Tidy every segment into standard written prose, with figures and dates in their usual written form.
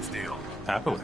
let's deal. Happily.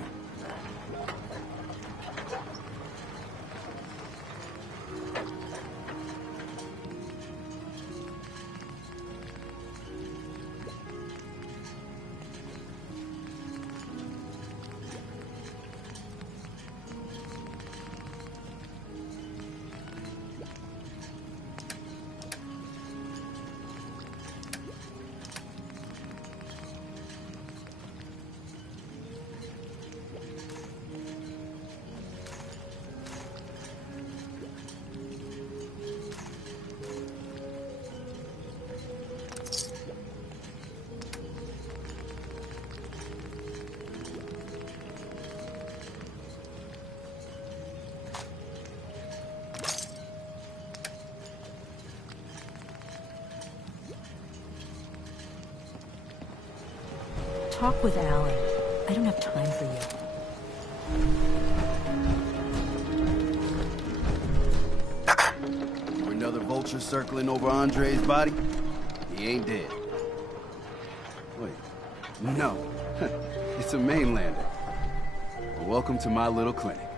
Talk with Alan. I don't have time for you. Another vulture circling over Andre's body? He ain't dead. Wait, no. It's a mainlander. Well, welcome to my little clinic.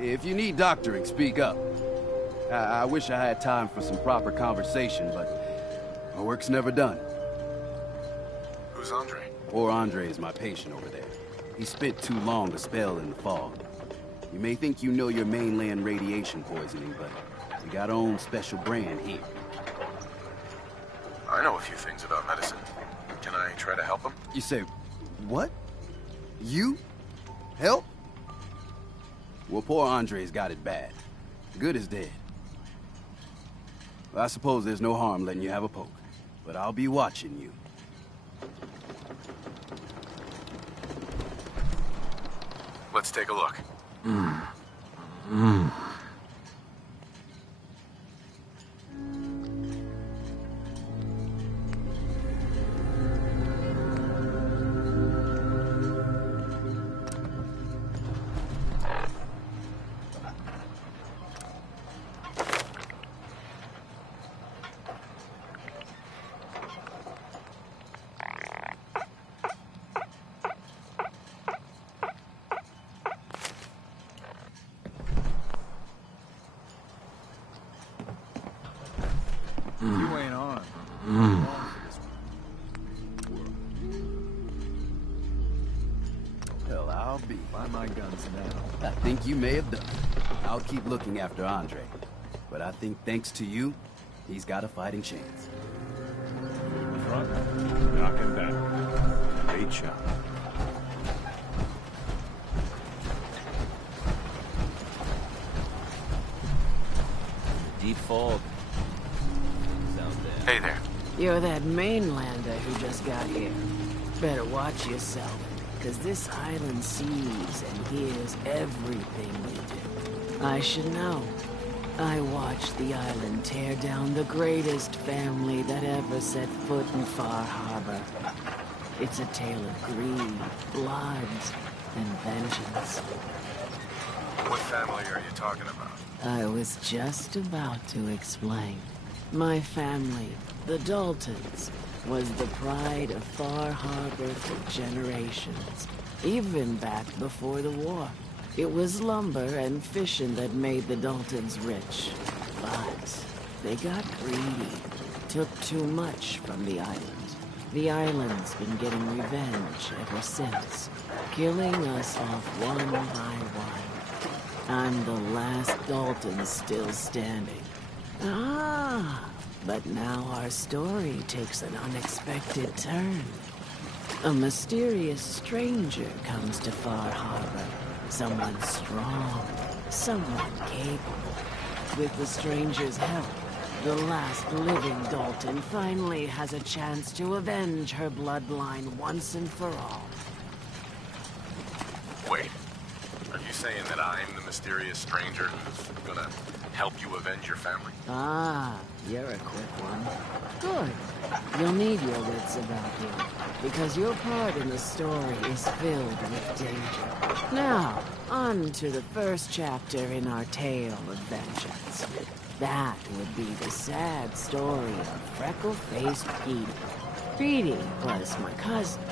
If you need doctoring, speak up. I wish I had time for some proper conversation, but my work's never done. Who's Andre? Poor Andre is my patient over there. He spent too long a spell in the fog. You may think you know your mainland radiation poisoning, but we got our own special brand here. I know a few things about medicine. Can I try to help him? You say, what? You? Help? Well, poor Andre's got it bad. Good is dead. Well, I suppose there's no harm letting you have a poke, but I'll be watching you. Let's take a look. You ain't on. Hell, I'll be. Buy my guns now. I think you may have done it. I'll keep looking after Andre. But I think thanks to you, he's got a fighting chance. Front, knock him down. Great shot. Deep fog. Hey there. You're that mainlander who just got here. Better watch yourself, because this island sees and hears everything you do. I should know. I watched the island tear down the greatest family that ever set foot in Far Harbor. It's a tale of greed, blood, and vengeance. What family are you talking about? I was just about to explain. My family, the Daltons, was the pride of Far Harbor for generations, even back before the war. It was lumber and fishing that made the Daltons rich, but they got greedy, took too much from the island. The island's been getting revenge ever since, killing us off one by one. I'm the last Dalton still standing. Ah, but now our story takes an unexpected turn. A mysterious stranger comes to Far Harbor. Someone strong, someone capable. With the stranger's help, the last living Dalton finally has a chance to avenge her bloodline once and for all. Wait, are you saying that I'm the mysterious stranger who's gonna help you avenge your family? Ah, you're a quick one. Good. You'll need your wits about you, because your part in the story is filled with danger. Now, on to the first chapter in our tale of vengeance. That would be the sad story of freckle-faced Petey. Petey was my cousin.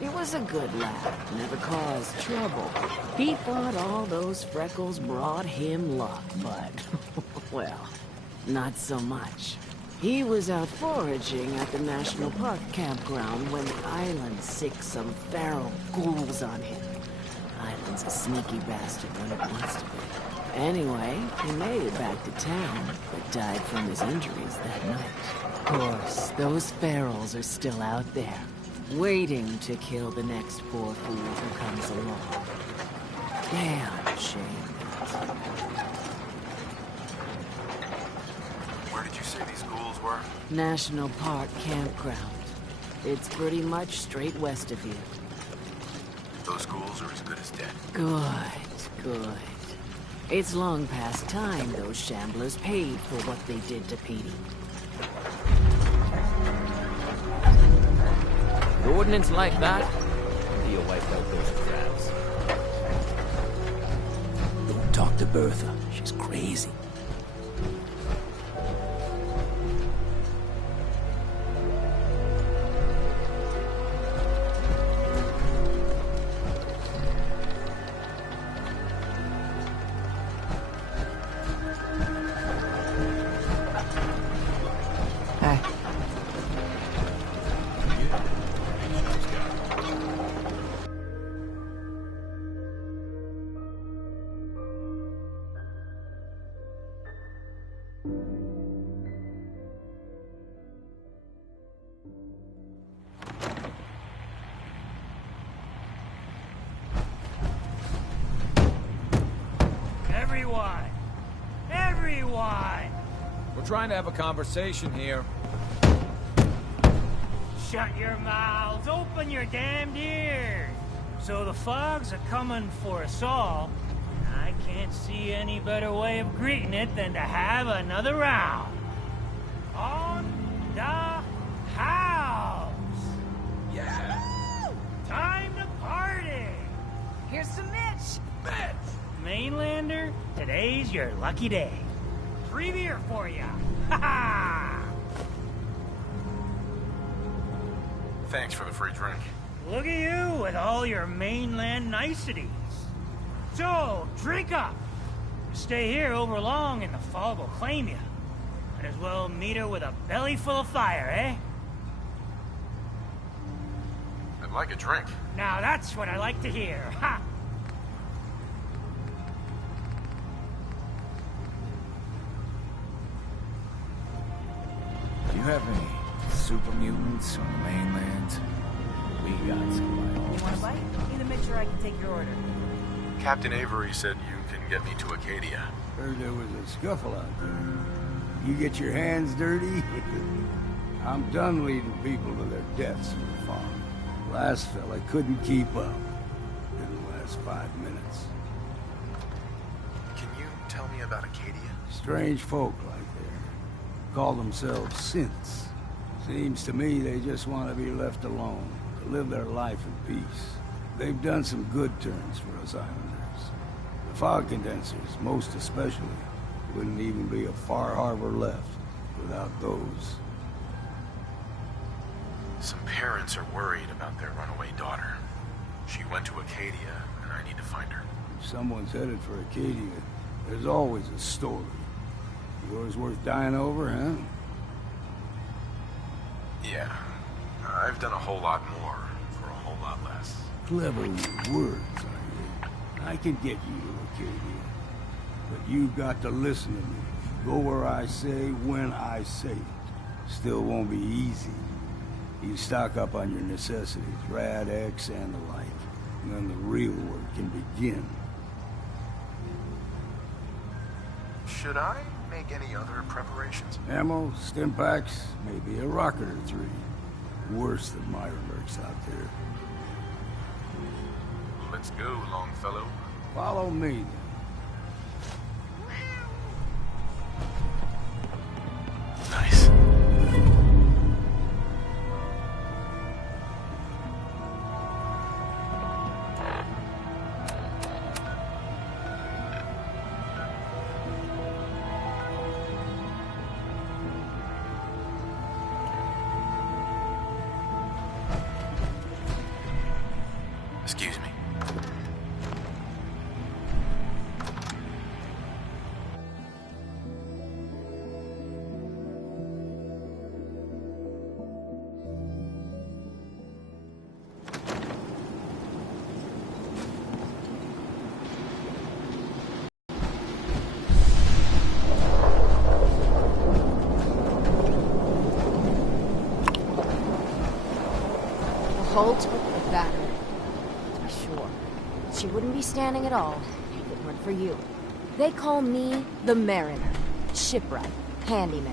He was a good lad, never caused trouble. He thought all those freckles brought him luck, but, well, not so much. He was out foraging at the National Park campground when the island sicked some feral ghouls on him. Island's a sneaky bastard when it wants to be. Anyway, he made it back to town, but died from his injuries that night. Of course, those ferals are still out there, waiting to kill the next poor fool who comes along. Damn shame. Where did you say these ghouls were? National Park campground. It's pretty much straight west of here. Those ghouls are as good as dead. Good, good. It's long past time those shamblers paid for what they did to Petey. The ordnance like that? You wiped out those crabs. Don't talk to Bertha. She's crazy. Everyone! We're trying to have a conversation here. Shut your mouths, open your damned ears! So the fogs are coming for us all. I can't see any better way of greeting it than to have another round. On the house! Yeah! Time to party! Here's some Mitch! Mainlander, today's your lucky day. Free beer for ya! Ha ha! Thanks for the free drink. Look at you with all your mainland niceties. So, drink up. Stay here over long and the fog will claim you. Might as well meet her with a belly full of fire, eh? I'd like a drink. Now that's what I like to hear. Ha! Do you have any super mutants on the mainland? We got some by all You want a bite? Need to make sure I can take your order. Captain Avery said you can get me to Acadia. Heard there was a scuffle out there. You get your hands dirty? I'm done leading people to their deaths on the farm. Last fella couldn't keep up. Didn't last 5 minutes. Can you tell me about Acadia? Strange folk like there. Call themselves synths. Seems to me they just want to be left alone, to live their life in peace. They've done some good turns for us islanders. The fog condensers, most especially, wouldn't even be a Far Harbor left without those. Some parents are worried about their runaway daughter. She went to Acadia, and I need to find her. If someone's headed for Acadia, there's always a story. Yours worth dying over, huh? Yeah. I've done a whole lot more for a whole lot less. Clever with words, are you? I can get you to Acadia. But you've got to listen to me. Go where I say, when I say it. Still won't be easy. You stock up on your necessities, Rad-X and the like. And then the real work can begin. Should I make any other preparations? Ammo, stim packs, maybe a rocket or 3. Worse than Myra lurks out there. Let's go, Longfellow. Follow me, then. Nice. Excuse me. Holt with the battery. To be sure. She wouldn't be standing at all if it weren't for you. They call me the Mariner. Shipwright. Handyman.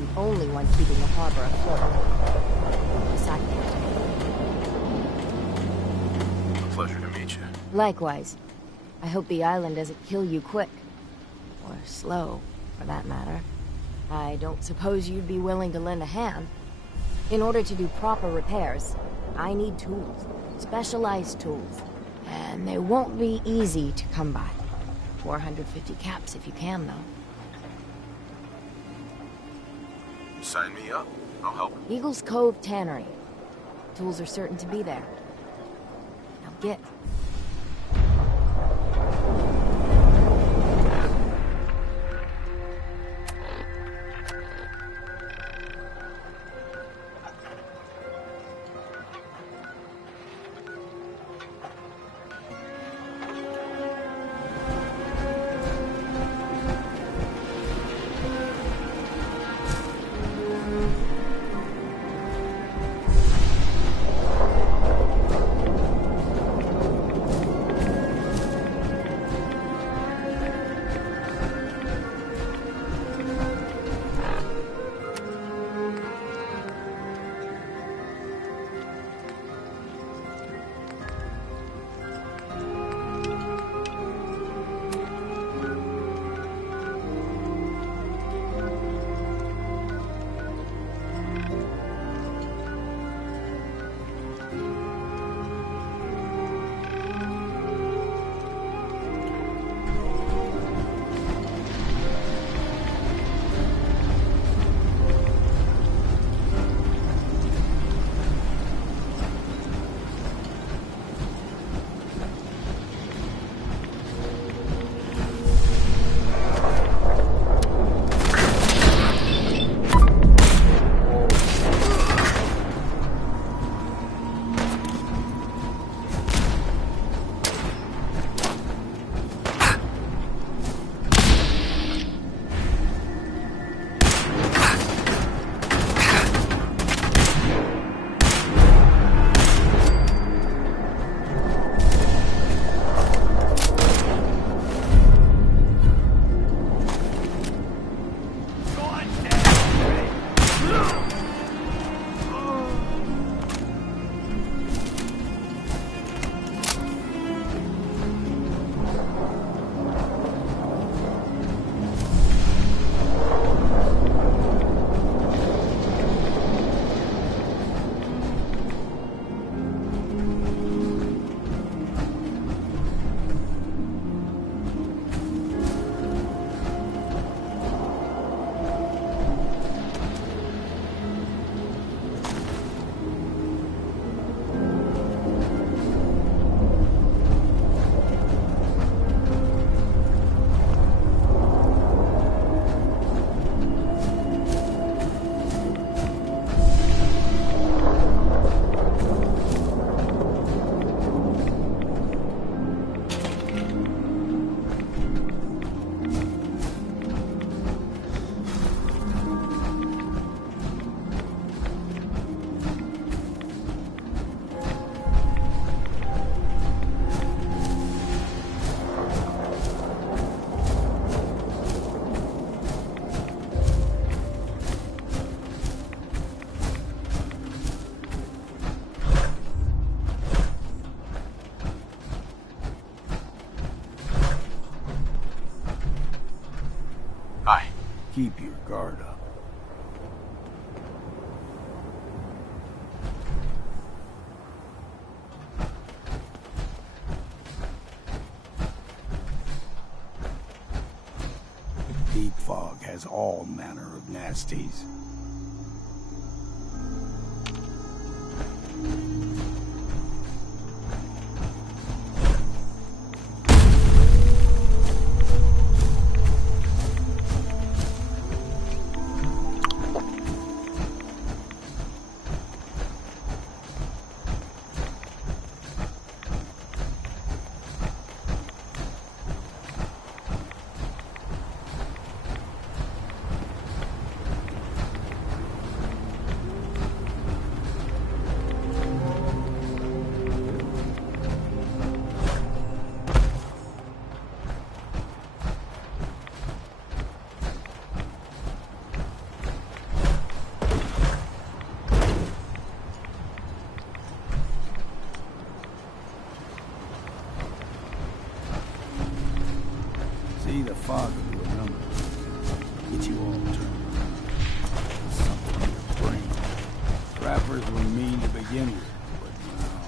The only one keeping the harbor afloat. Besides A pleasure to meet you. likewise. I hope the island doesn't kill you quick. Or slow, for that matter. I don't suppose you'd be willing to lend a hand. In order to do proper repairs, I need tools. Specialized tools. And they won't be easy to come by. 450 caps if you can, though. Sign me up. I'll help. Eagles Cove Tannery. Tools are certain to be there. Now get. Keep your guard up. Deep fog has all manner of nasties. See, the fog will do a number. Get you all turned around. Something in your brain. Trappers were mean to begin with, but now...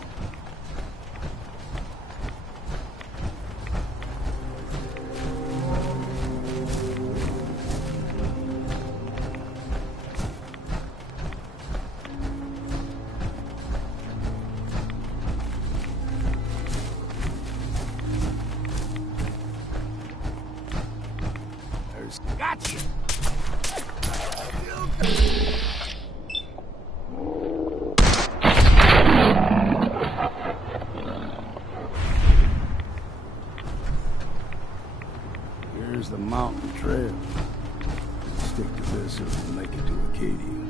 Gotcha! Here's the mountain trail. Stick to this or we'll make it to Acadia.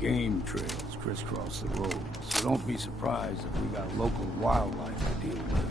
Game trails crisscross the road, so don't be surprised if we got local wildlife to deal with.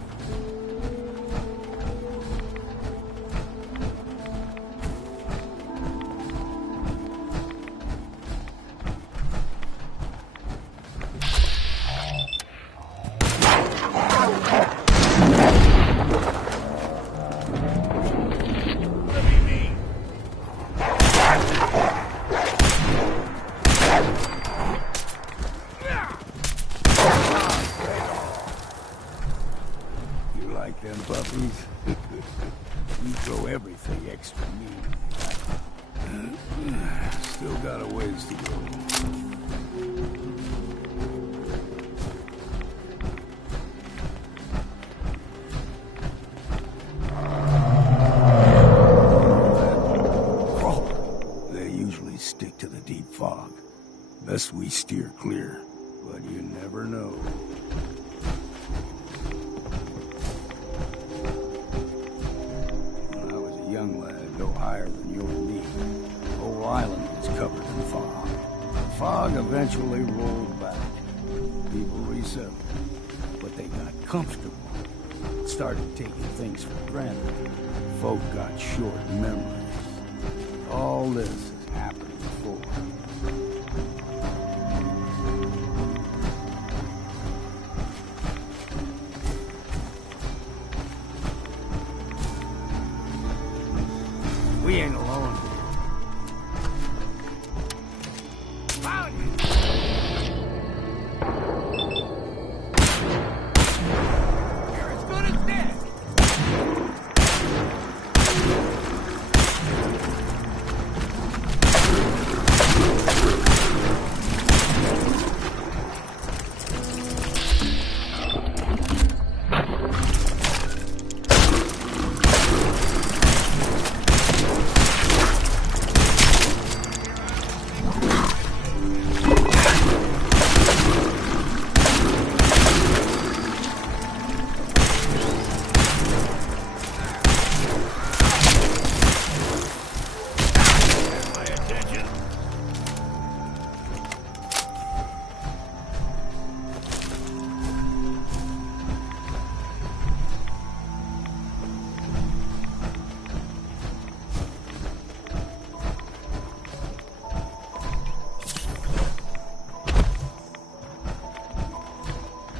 Them puppies, we throw everything extra mean. Still got a ways to go. They usually stick to the deep fog. Best we steer clear, but you never know. Higher than you and me. The whole island was covered in fog. The fog eventually rolled back. People resettled, but they got comfortable. Started taking things for granted. Folk got short memories. All this has happened before. We ain't alone here. Found you! You're as good as dead!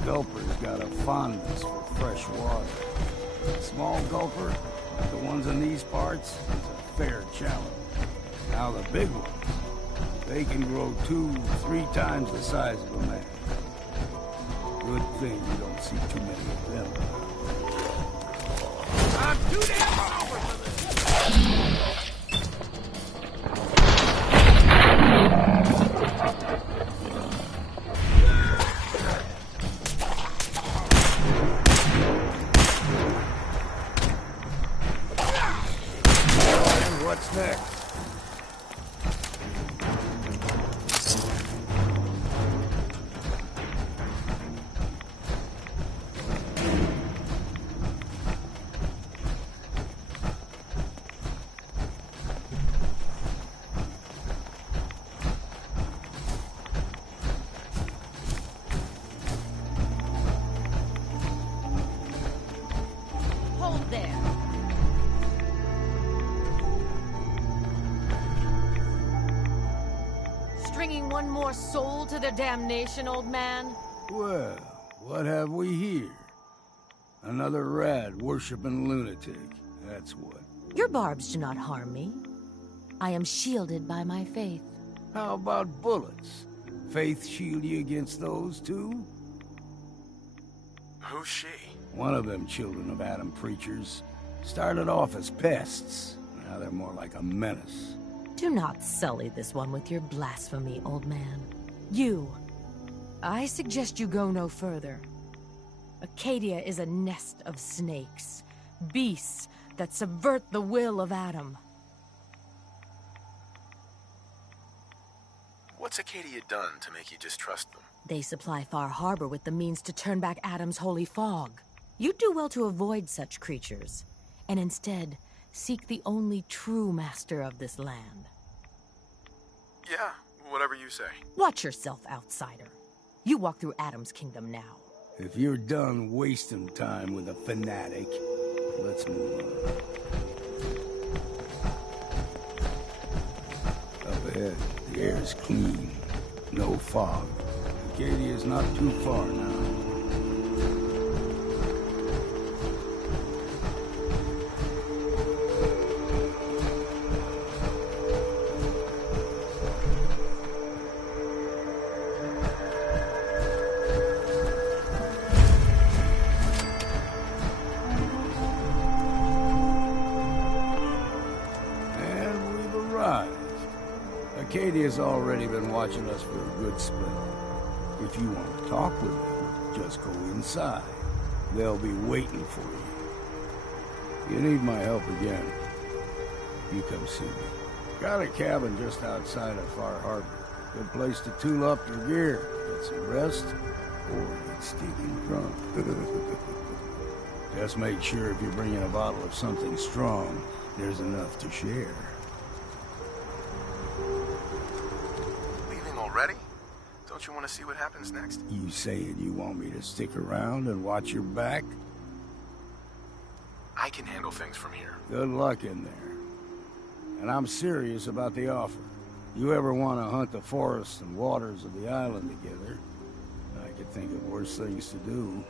Gulper's got a fondness for fresh water. Small gulper, like the ones in these parts, is a fair challenge. Now the big ones, they can grow 2-3 times the size of a man. Good thing you don't see too many of them. I'm too damn over for this! What's next? Hold there. Stringing one more soul to their damnation, old man? Well, what have we here? Another rad worshipping lunatic, that's what. Your barbs do not harm me. I am shielded by my faith. How about bullets? Faith shield you against those, too? Who's she? One of them children of Adam preachers. Started off as pests. Now they're more like a menace. Do not sully this one with your blasphemy, old man. I suggest you go no further. Acadia is a nest of snakes, beasts that subvert the will of Adam. What's Acadia done to make you distrust them? They supply Far Harbor with the means to turn back Adam's holy fog. You'd do well to avoid such creatures, and instead seek the only true master of this land. Yeah, whatever you say. Watch yourself, outsider. You walk through Adam's kingdom now. If you're done wasting time with a fanatic, let's move on. Up ahead, the air's clean. No fog. Acadia's not too far now. Acadia's already been watching us for a good spell. If you want to talk with them, just go inside. They'll be waiting for you. You need my help again, you come see me. Got a cabin just outside of Far Harbor. Good place to tool up your gear, get some rest, or get stinking drunk. Just make sure if you're bringing a bottle of something strong, there's enough to share. Already? Don't you want to see what happens next? You saying you want me to stick around and watch your back? I can handle things from here. Good luck in there. And I'm serious about the offer. You ever want to hunt the forests and waters of the island together, I could think of worse things to do.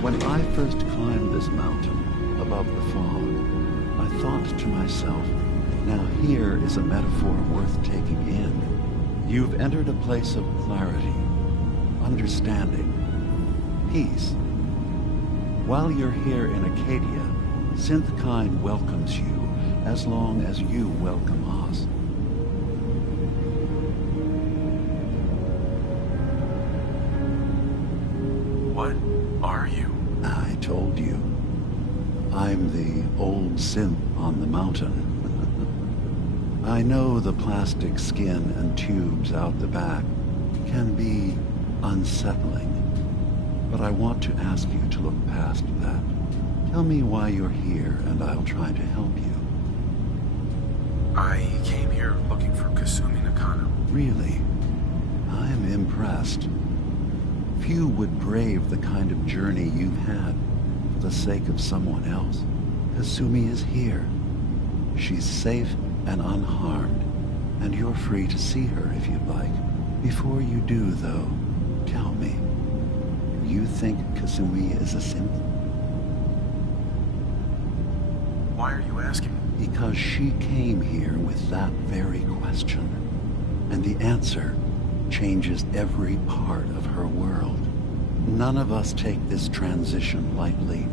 When I first climbed this mountain above the fog, I thought to myself, now here is a metaphor worth taking in. You've entered a place of clarity, understanding, peace. While you're here in Acadia, Synthkind welcomes you as long as you welcome us. What are you? I told you. I'm the old synth on the mountain. I know the plastic skin and tubes out the back can be unsettling, but I want to ask you to look past that. Tell me why you're here, and I'll try to help you. I came here looking for Kasumi Nakano. Really? I'm impressed. Few would brave the kind of journey you've had for the sake of someone else. Kasumi is here. She's safe and unharmed, and you're free to see her if you'd like. Before you do, though, tell me, do you think Kasumi is a synth? Why are you asking? Because she came here with that very question, and the answer changes every part of her world. None of us take this transition lightly.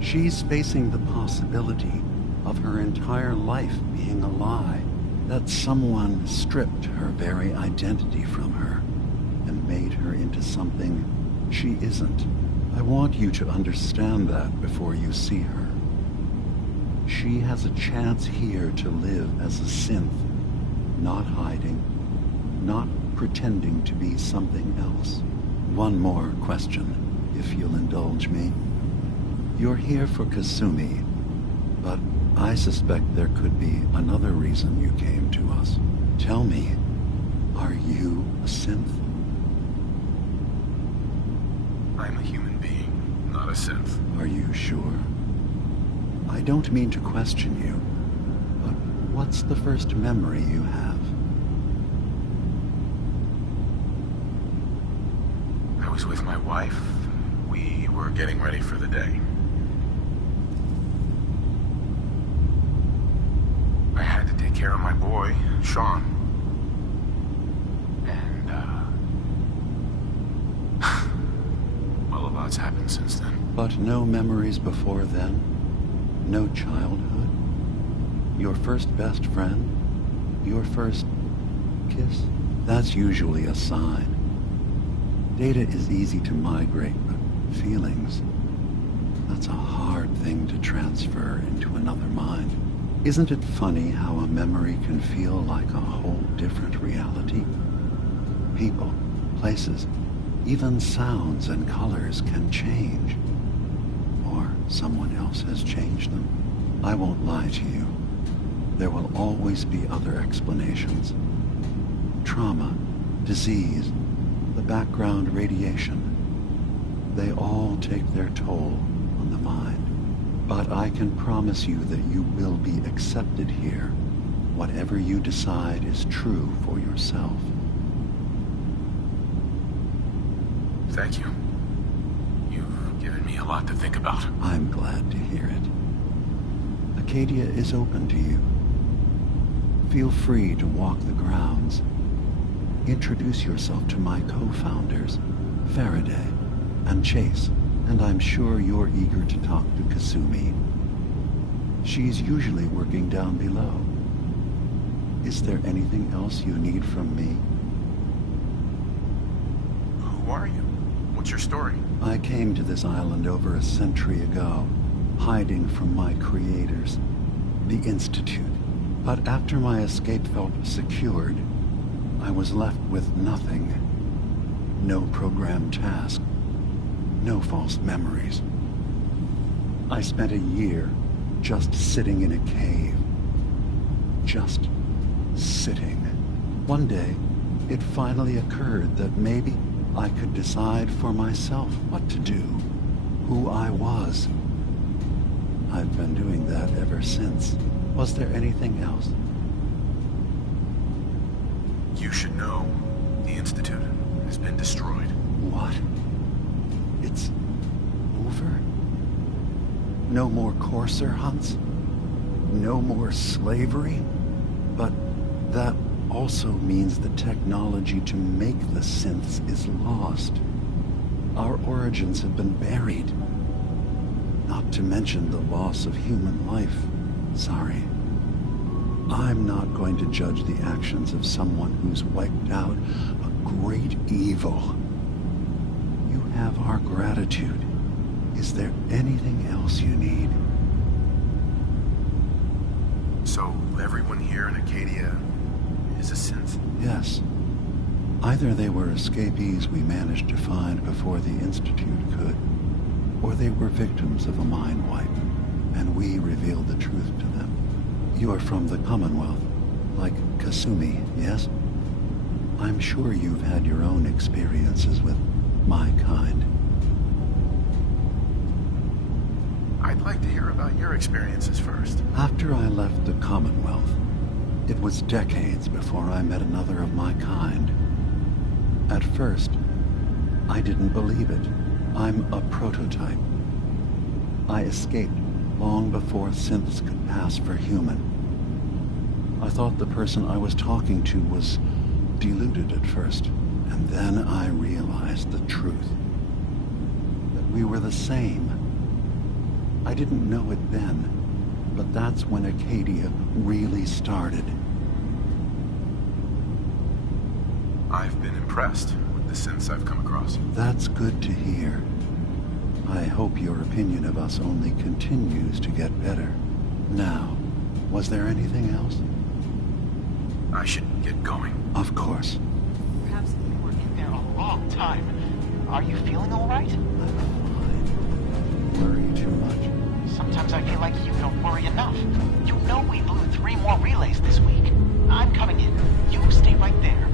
She's facing the possibility of her entire life being a lie, that someone stripped her very identity from her. made her into something she isn't. I want you to understand that before you see her. She has a chance here to live as a synth, not hiding, not pretending to be something else. One more question, if you'll indulge me. You're here for Kasumi, but I suspect there could be another reason you came to us. Tell me, are you a synth? I'm a human being, not a synth. Are you sure? I don't mean to question you, but what's the first memory you have? I was with my wife. We were getting ready for the day. I had to take care of my boy, Sean. And, well, a lot's happened since then. But no memories before then? No childhood? Your first best friend? Your first kiss? That's usually a sign. Data is easy to migrate, but feelings, that's a hard thing to transfer into another mind. Isn't it funny how a memory can feel like a whole different reality? People, places, even sounds and colors can change. Or someone else has changed them. I won't lie to you. There will always be other explanations. Trauma, disease, the background radiation. They all take their toll on the mind. But I can promise you that you will be accepted here, whatever you decide is true for yourself. Thank you. You've given me a lot to think about. I'm glad to hear it. Acadia is open to you. Feel free to walk the grounds. Introduce yourself to my co-founders, Faraday and Chase, and I'm sure you're eager to talk to Kasumi. She's usually working down below. Is there anything else you need from me? Who are you? What's your story? I came to this island over a century ago, hiding from my creators, the Institute. But after my escape felt secured, I was left with nothing. No programmed task. No false memories. I spent a year just sitting in a cave. Just sitting. One day, it finally occurred that maybe I could decide for myself what to do, who I was. I've been doing that ever since. Was there anything else? You should know. The Institute has been destroyed. What? It's over? No more courser hunts? No more slavery? But that also means the technology to make the synths is lost. Our origins have been buried. Not to mention the loss of human life. Sorry. I'm not going to judge the actions of someone who's wiped out a great evil. You have our gratitude. Is there anything else you need? So, everyone here in Acadia is a synth? Yes. Either they were escapees we managed to find before the Institute could, or they were victims of a mind wipe, and we revealed the truth to them. You're from the Commonwealth, like Kasumi, yes? I'm sure you've had your own experiences with my kind. I'd like to hear about your experiences first. After I left the Commonwealth, it was decades before I met another of my kind. At first, I didn't believe it. I'm a prototype. I escaped long before synths could pass for human. I thought the person I was talking to was deluded at first, and then I realized the truth. That we were the same. I didn't know it then, but that's when Acadia really started. I've been impressed with the synths I've come across. That's good to hear. I hope your opinion of us only continues to get better. Now, was there anything else? I should get going. Of course. Perhaps we were in there a long time. Are you feeling all right? I'm fine. Worry too much. Sometimes I feel like you don't worry enough. You know we blew 3 more relays this week. I'm coming in. You stay right there.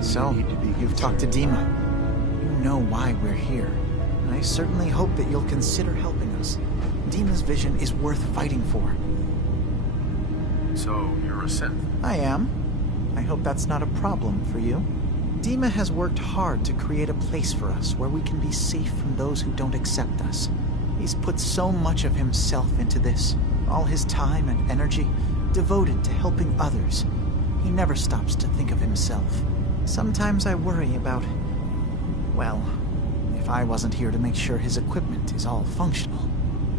So, you've talked to Dima. You know why we're here. I certainly hope that you'll consider helping us. Dima's vision is worth fighting for. So, you're a synth? I am. I hope that's not a problem for you. Dima has worked hard to create a place for us where we can be safe from those who don't accept us. He's put so much of himself into this, all his time and energy devoted to helping others. He never stops to think of himself. Sometimes I worry about, well, if I wasn't here to make sure his equipment is all functional.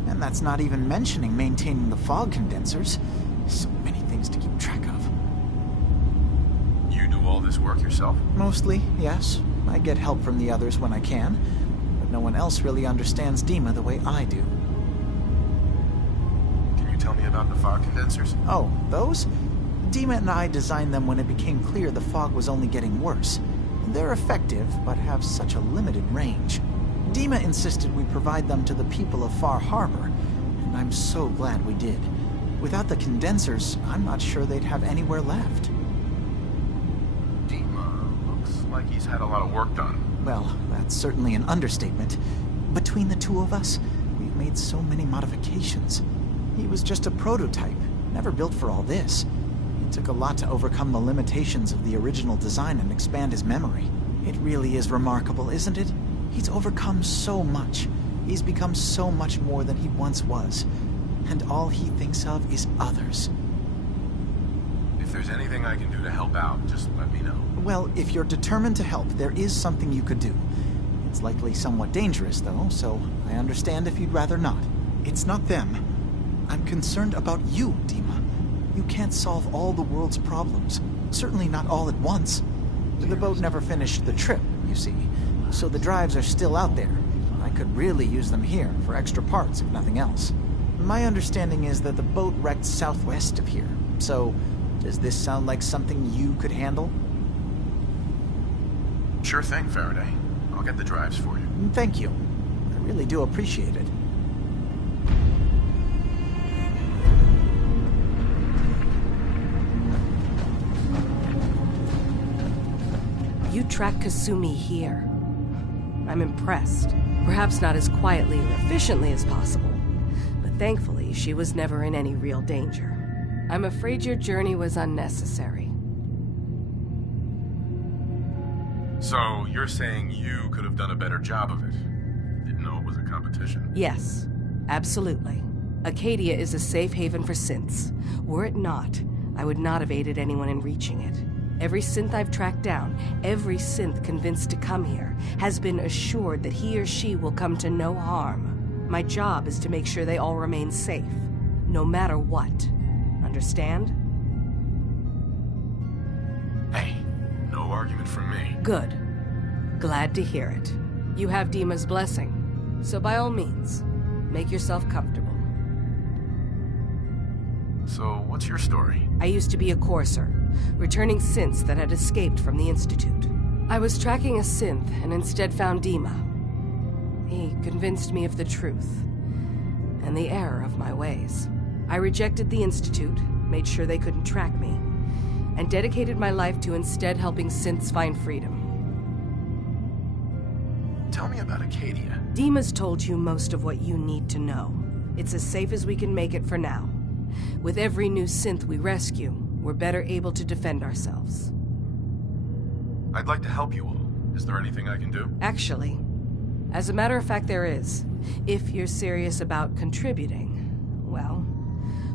And that's not even mentioning maintaining the fog condensers. So many things to keep track of. You do all this work yourself? Mostly, yes. I get help from the others when I can, but no one else really understands Dima the way I do. Can you tell me about the fog condensers? Oh, those? Dima and I designed them when it became clear the fog was only getting worse. They're effective, but have such a limited range. Dima insisted we provide them to the people of Far Harbor, and I'm so glad we did. Without the condensers, I'm not sure they'd have anywhere left. Dima looks like he's had a lot of work done. Well, that's certainly an understatement. Between the two of us, we've made so many modifications. He was just a prototype, never built for all this. It took a lot to overcome the limitations of the original design and expand his memory. It really is remarkable, isn't it? He's overcome so much. He's become so much more than he once was. And all he thinks of is others. If there's anything I can do to help out, just let me know. Well, if you're determined to help, there is something you could do. It's likely somewhat dangerous, though, so I understand if you'd rather not. It's not them. I'm concerned about you, Dima. You can't solve all the world's problems. Certainly not all at once. The boat never finished the trip, you see. So the drives are still out there. I could really use them here for extra parts, if nothing else. My understanding is that the boat wrecked southwest of here. So, does this sound like something you could handle? Sure thing, Faraday. I'll get the drives for you. Thank you. I really do appreciate it. You track Kasumi here. I'm impressed. Perhaps not as quietly or efficiently as possible, but thankfully she was never in any real danger. I'm afraid your journey was unnecessary. So, you're saying you could have done a better job of it? Didn't know it was a competition? Yes, absolutely. Acadia is a safe haven for synths. Were it not, I would not have aided anyone in reaching it. Every synth I've tracked down, every synth convinced to come here, has been assured that he or she will come to no harm. My job is to make sure they all remain safe, no matter what. Understand? Hey, no argument from me. Good. Glad to hear it. You have Dima's blessing, so by all means, make yourself comfortable. So, what's your story? I used to be a courser, returning synths that had escaped from the Institute. I was tracking a synth and instead found Dima. He convinced me of the truth and the error of my ways. I rejected the Institute, made sure they couldn't track me, and dedicated my life to instead helping synths find freedom. Tell me about Acadia. Dima's told you most of what you need to know. It's as safe as we can make it for now. With every new synth we rescue, we're better able to defend ourselves. I'd like to help you all. Is there anything I can do? Actually, As a matter of fact, there is. If you're serious about contributing, well,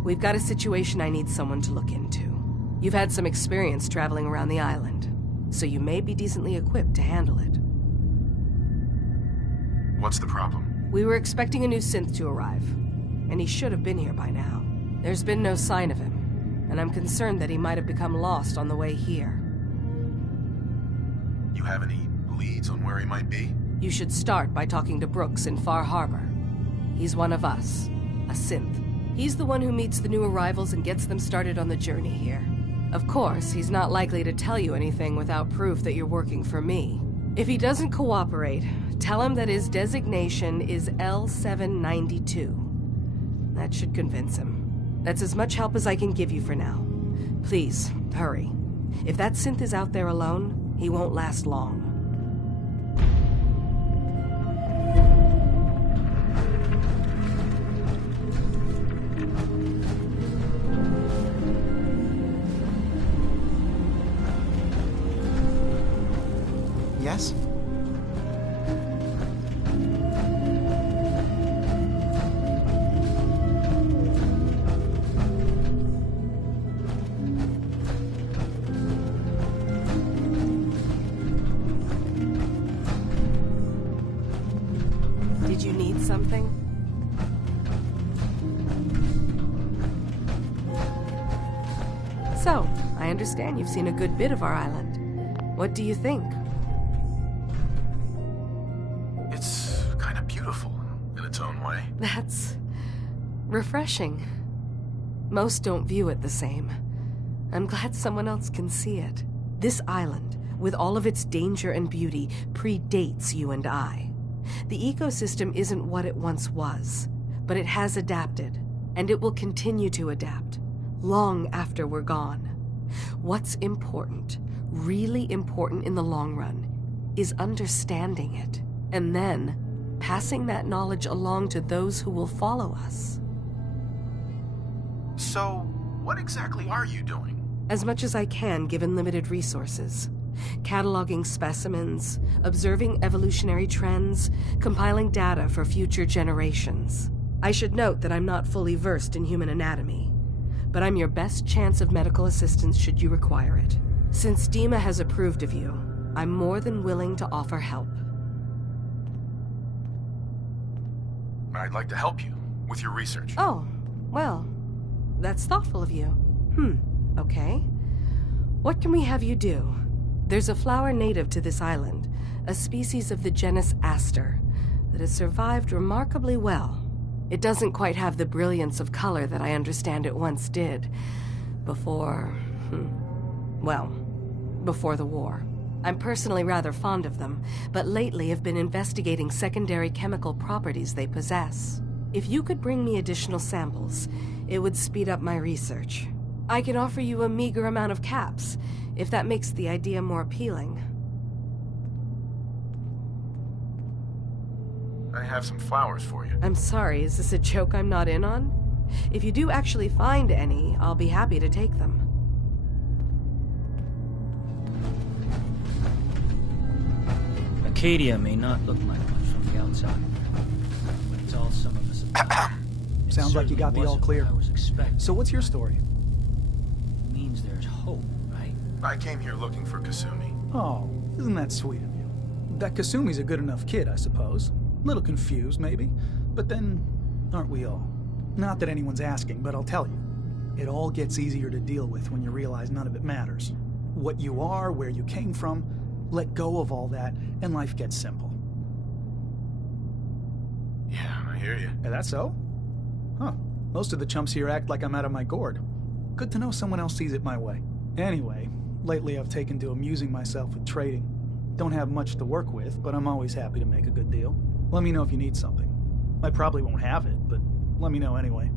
we've got a situation I need someone to look into. You've had some experience traveling around the island, so you may be decently equipped to handle it. What's the problem? We were expecting a new synth to arrive, and he should have been here by now. There's been no sign of him, and I'm concerned that he might have become lost on the way here. You have any leads on where he might be? You should start by talking to Brooks in Far Harbor. He's one of us, a synth. He's the one who meets the new arrivals and gets them started on the journey here. Of course, he's not likely to tell you anything without proof that you're working for me. If he doesn't cooperate, tell him that his designation is L792. That should convince him. That's as much help as I can give you for now. Please, hurry. If that synth is out there alone, he won't last long. Yes? Did you need something? So, I understand you've seen a good bit of our island. What do you think? It's kind of beautiful in its own way. That's refreshing. Most don't view it the same. I'm glad someone else can see it. This island, with all of its danger and beauty, predates you and I. The ecosystem isn't what it once was, but it has adapted, and it will continue to adapt, long after we're gone. What's important, really important in the long run, is understanding it, and then passing that knowledge along to those who will follow us. So, what exactly are you doing? As much as I can, given limited resources. Cataloging specimens, observing evolutionary trends, compiling data for future generations. I should note that I'm not fully versed in human anatomy, but I'm your best chance of medical assistance should you require it. Since Dima has approved of you, I'm more than willing to offer help. I'd like to help you with your research. Oh, well, that's thoughtful of you. Okay. What can we have you do? There's a flower native to this island, a species of the genus Aster, that has survived remarkably well. It doesn't quite have the brilliance of color that I understand it once did. Before the war. I'm personally rather fond of them, but lately have been investigating secondary chemical properties they possess. If you could bring me additional samples, it would speed up my research. I can offer you a meager amount of caps, if that makes the idea more appealing. I have some flowers for you. I'm sorry, is this a joke I'm not in on? If you do actually find any, I'll be happy to take them. Acadia may not look like much from the outside, but it's all some of us. Sounds like you got the all clear. So what's your story? It means there's hope, right? I came here looking for Kasumi. Oh, isn't that sweet of you? That Kasumi's a good enough kid, I suppose. Little confused, maybe. But then, aren't we all? Not that anyone's asking, but I'll tell you. It all gets easier to deal with when you realize none of it matters. What you are, where you came from, let go of all that, and life gets simple. Yeah, I hear you. Is that so? Huh. Most of the chumps here act like I'm out of my gourd. Good to know someone else sees it my way. Anyway, lately I've taken to amusing myself with trading. Don't have much to work with, but I'm always happy to make a good deal. Let me know if you need something. I probably won't have it, but let me know anyway.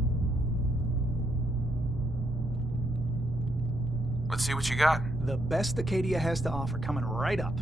Let's see what you got. The best Acadia has to offer coming right up.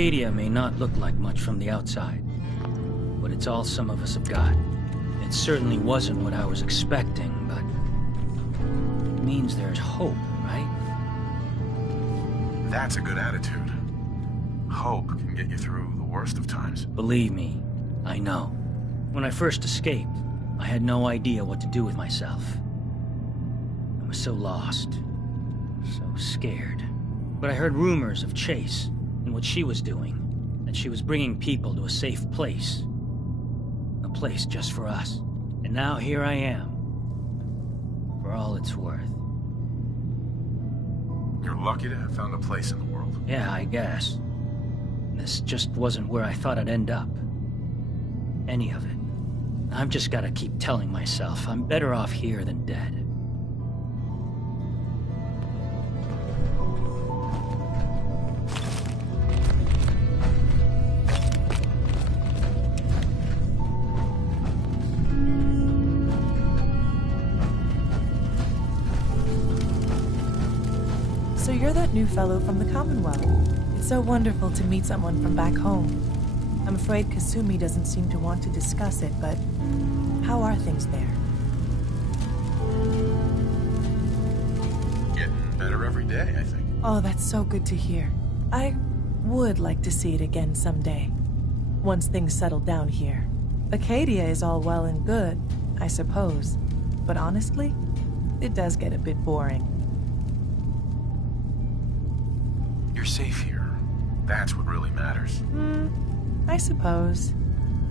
Acadia may not look like much from the outside, but it's all some of us have got. It certainly wasn't what I was expecting, but it means there's hope, right? That's a good attitude. Hope can get you through the worst of times. Believe me, I know. When I first escaped, I had no idea what to do with myself. I was so lost, so scared. But I heard rumors of Chase and what she was doing, that she was bringing people to a safe place. A place just for us. And now here I am, for all it's worth. You're lucky to have found a place in the world. Yeah, I guess. This just wasn't where I thought I'd end up. Any of it. I've just gotta keep telling myself I'm better off here than dead. So you're that new fellow from the Commonwealth. It's so wonderful to meet someone from back home. I'm afraid Kasumi doesn't seem to want to discuss it, but how are things there? Getting better every day, I think. Oh, that's so good to hear. I would like to see it again someday, once things settle down here. Acadia is all well and good, I suppose, but honestly, it does get a bit boring. You're safe here. That's what really matters. I suppose.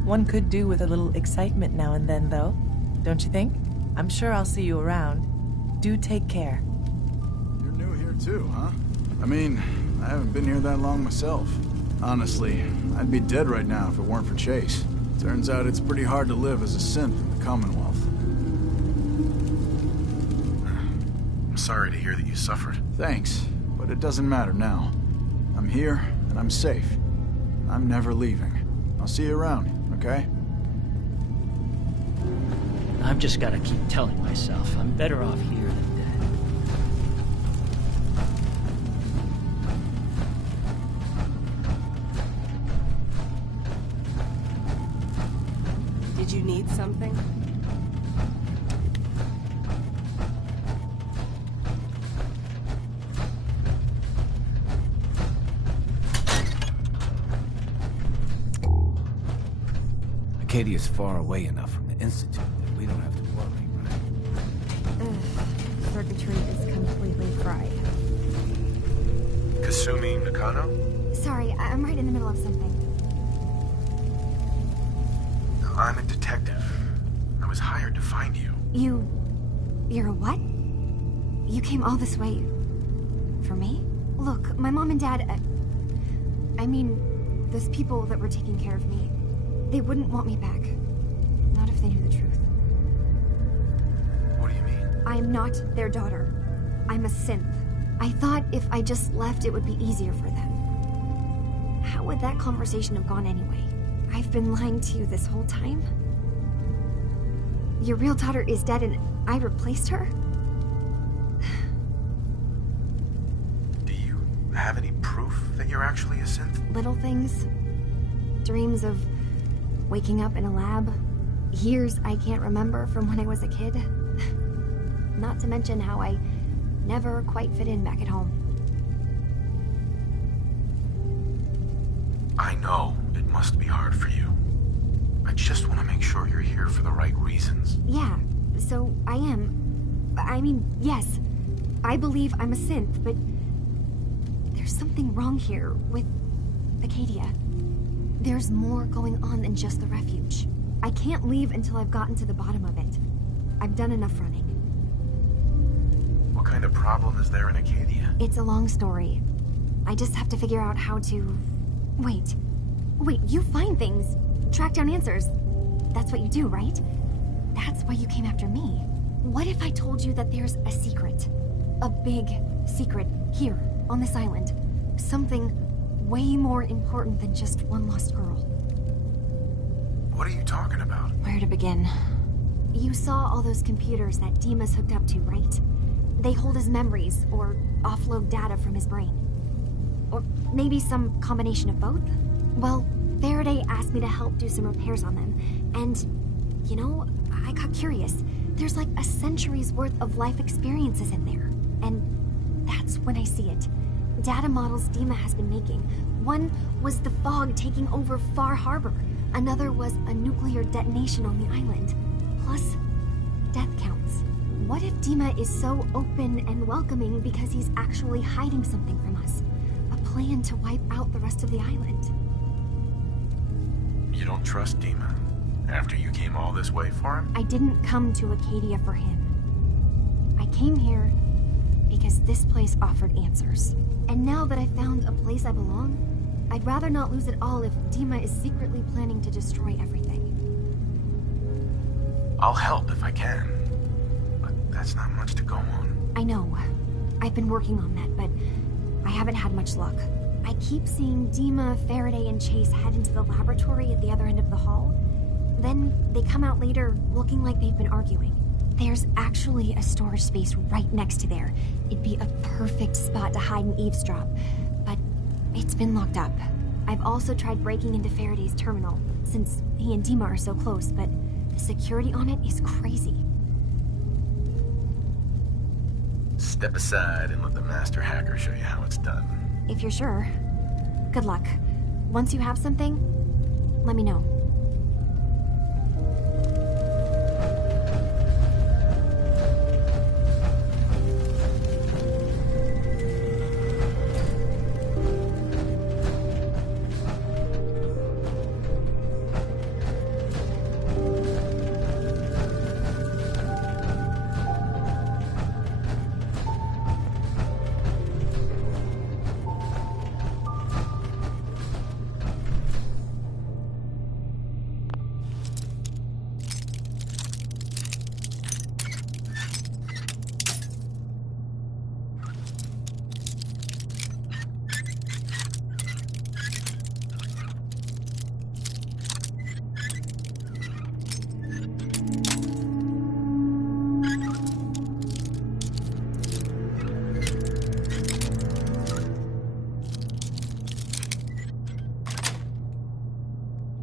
One could do with a little excitement now and then, though. Don't you think? I'm sure I'll see you around. Do take care. You're new here too, huh? I mean, I haven't been here that long myself. Honestly, I'd be dead right now if it weren't for Chase. Turns out it's pretty hard to live as a synth in the Commonwealth. I'm sorry to hear that you suffered. Thanks, but it doesn't matter now. I'm here, and I'm safe. I'm never leaving. I'll see you around, okay? I've just gotta keep telling myself I'm better off here than dead. Did you need something? Acadia's far away enough from the Institute that we don't have to worry, right? Circuitry is completely fried. Kasumi Nakano? Sorry, I'm right in the middle of something. I'm a detective. I was hired to find you. You're a what? You came all this way... for me? Look, my mom and dad... I mean, those people that were taking care of me, they wouldn't want me back. Not if they knew the truth. What do you mean? I'm not their daughter. I'm a synth. I thought if I just left, it would be easier for them. How would that conversation have gone anyway? I've been lying to you this whole time? Your real daughter is dead and I replaced her? Do you have any proof that you're actually a synth? Little things. Dreams of waking up in a lab. Years I can't remember from when I was a kid. Not to mention how I never quite fit in back at home. I know it must be hard for you. I just want to make sure you're here for the right reasons. Yeah, so I am. I mean, yes, I believe I'm a synth, but there's something wrong here with Acadia. There's more going on than just the refuge. I can't leave until I've gotten to the bottom of it. I've done enough running. What kind of problem is there in Acadia? It's a long story. I just have to figure out how to... Wait, you find things, track down answers. That's what you do, right? That's why you came after me. What if I told you that there's a secret? A big secret here, on this island. Something way more important than just one lost girl. What are you talking about? Where to begin? You saw all those computers that Dima's hooked up to, right? They hold his memories, or offload data from his brain. Or maybe some combination of both? Well, Faraday asked me to help do some repairs on them, and, you know, I got curious. There's like a century's worth of life experiences in there, and that's when I see it. Data models Dima has been making. One was the fog taking over Far Harbor. Another was a nuclear detonation on the island. Plus, death counts. What if Dima is so open and welcoming because he's actually hiding something from us? A plan to wipe out the rest of the island. You don't trust Dima? After you came all this way for him? I didn't come to Acadia for him. I came here because this place offered answers. And now that I've found a place I belong, I'd rather not lose it all if Dima is secretly planning to destroy everything. I'll help if I can. But that's not much to go on. I know. I've been working on that, but I haven't had much luck. I keep seeing Dima, Faraday, and Chase head into the laboratory at the other end of the hall. Then they come out later looking like they've been arguing. There's actually a storage space right next to there. It'd be a perfect spot to hide and eavesdrop, but it's been locked up. I've also tried breaking into Faraday's terminal, since he and Dima are so close, but the security on it is crazy. Step aside and let the master hacker show you how it's done. If you're sure. Good luck. Once you have something, let me know.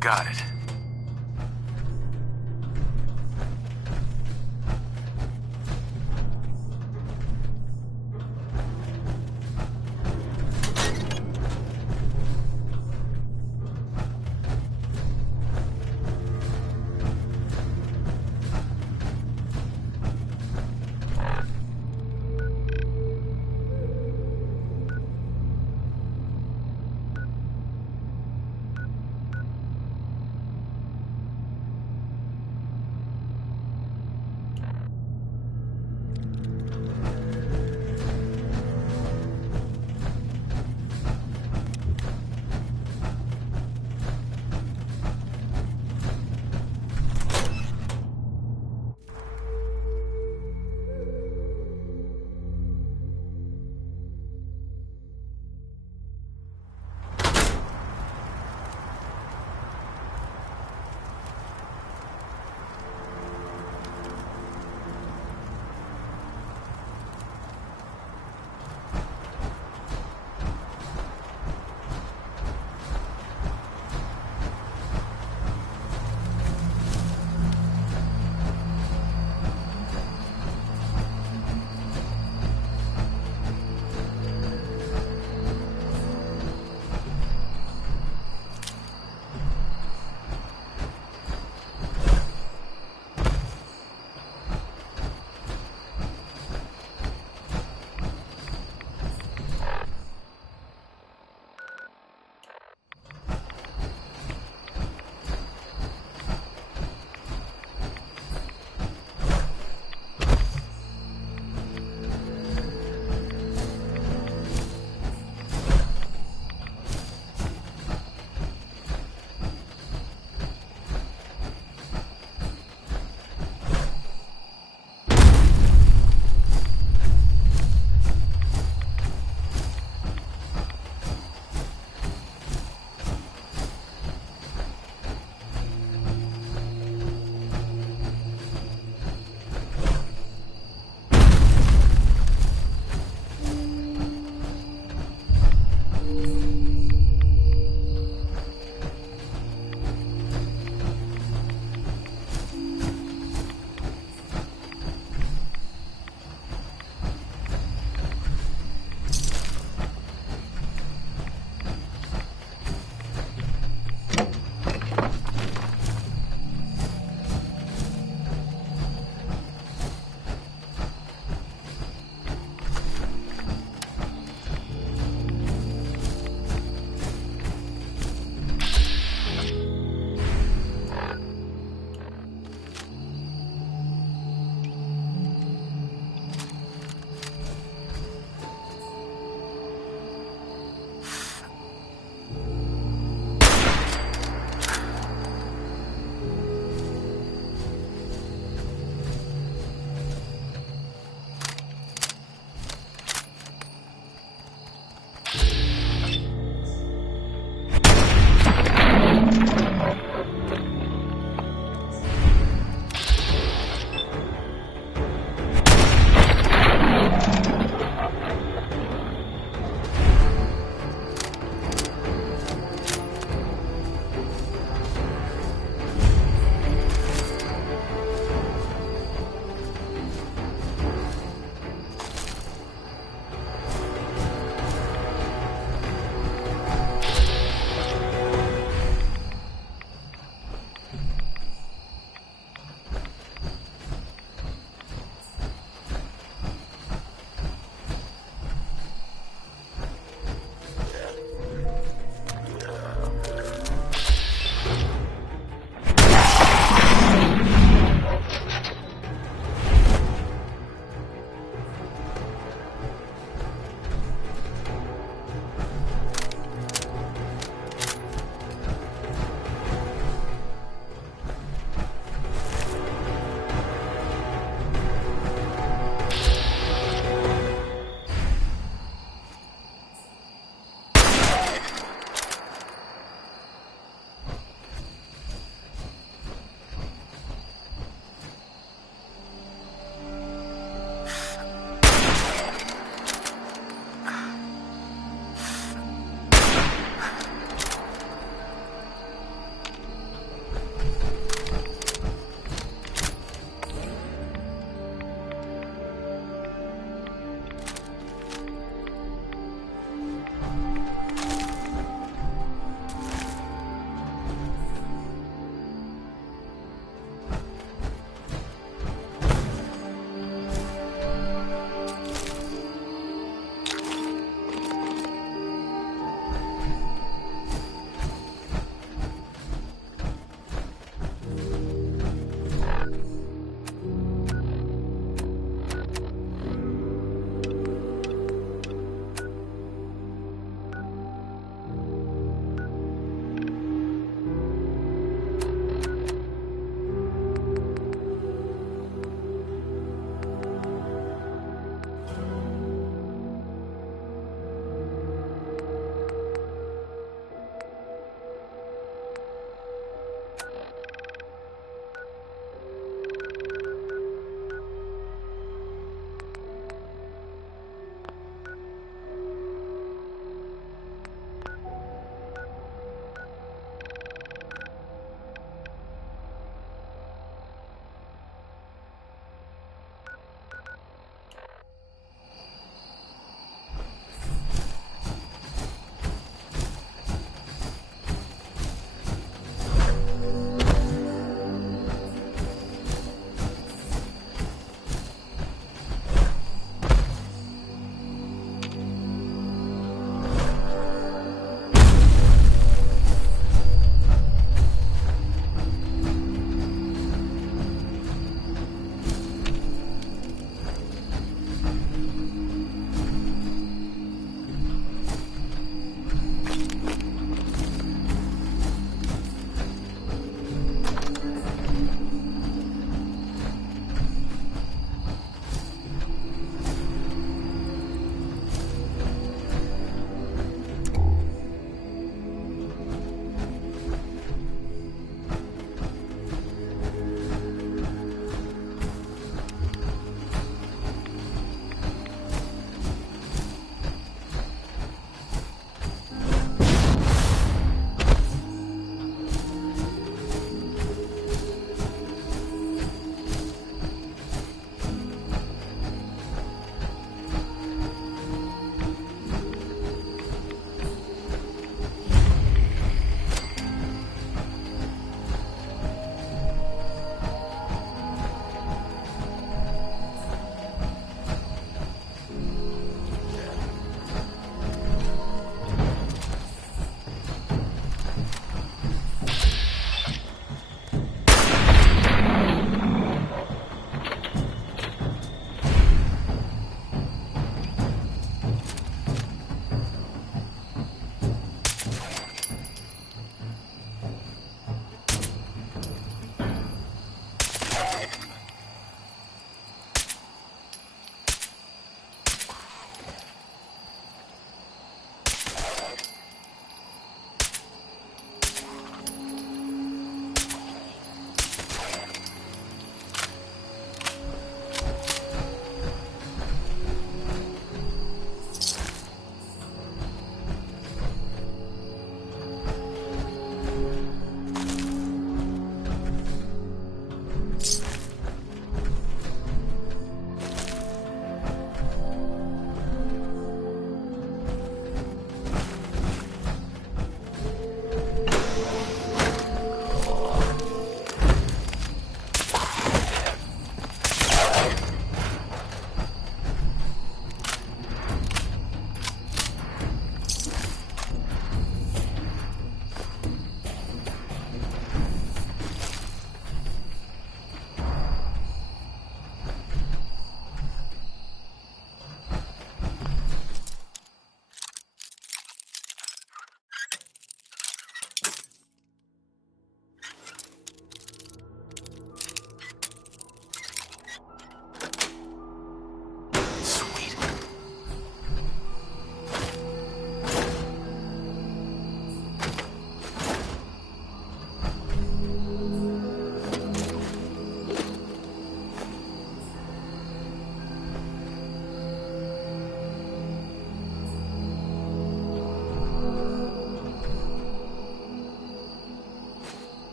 Got it.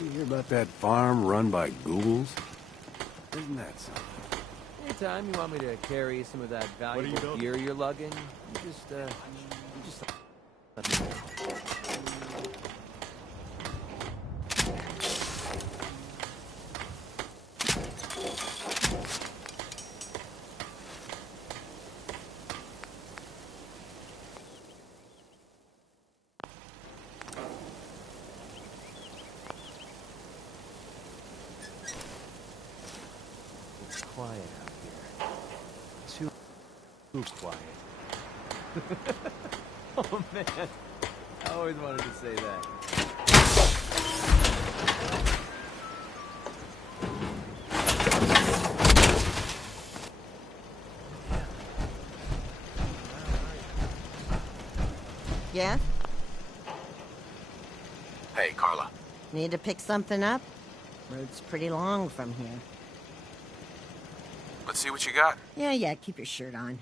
You hear about that farm run by ghouls? Isn't that something? Anytime you want me to carry some of that valuable gear you're lugging, you just let me know. It's quiet out here. Too quiet. Oh man, I always wanted to say that. Yeah? Hey, Carla. Need to pick something up? Road's pretty long from here. Let's see what you got. Yeah, keep your shirt on.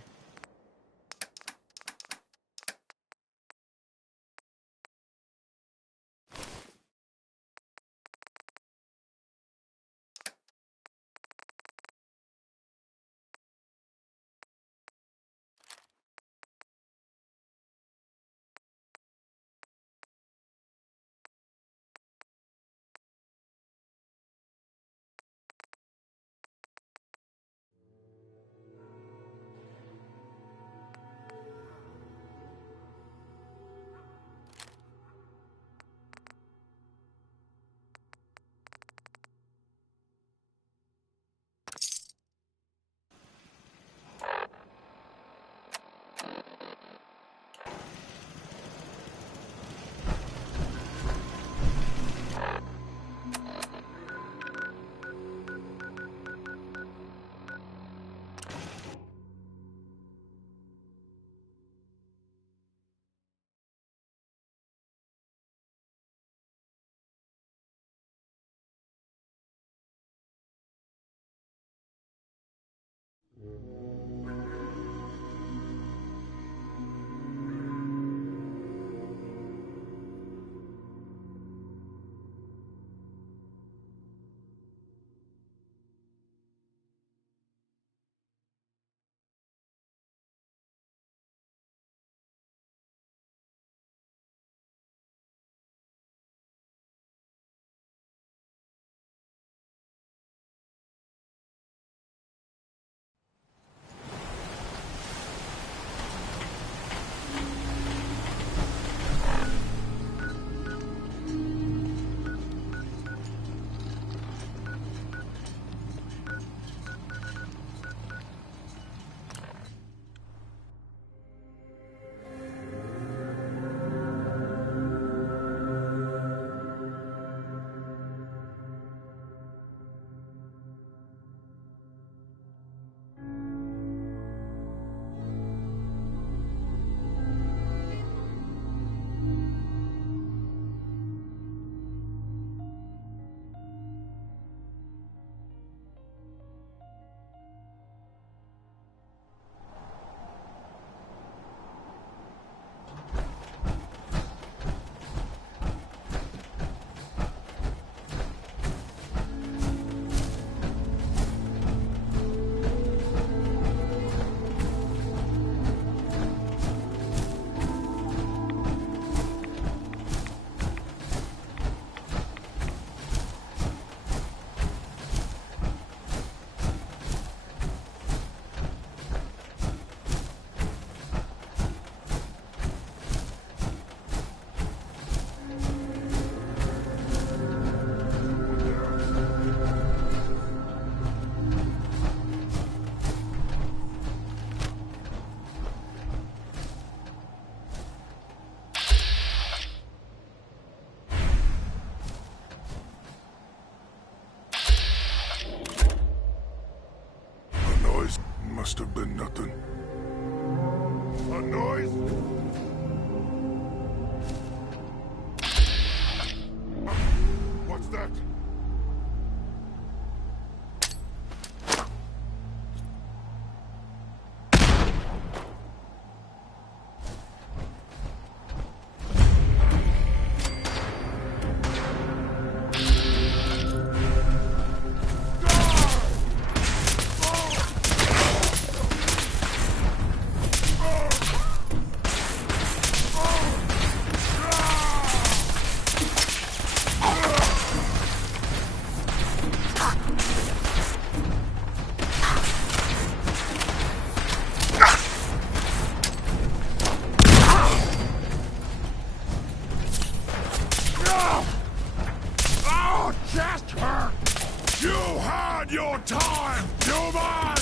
had your time, human!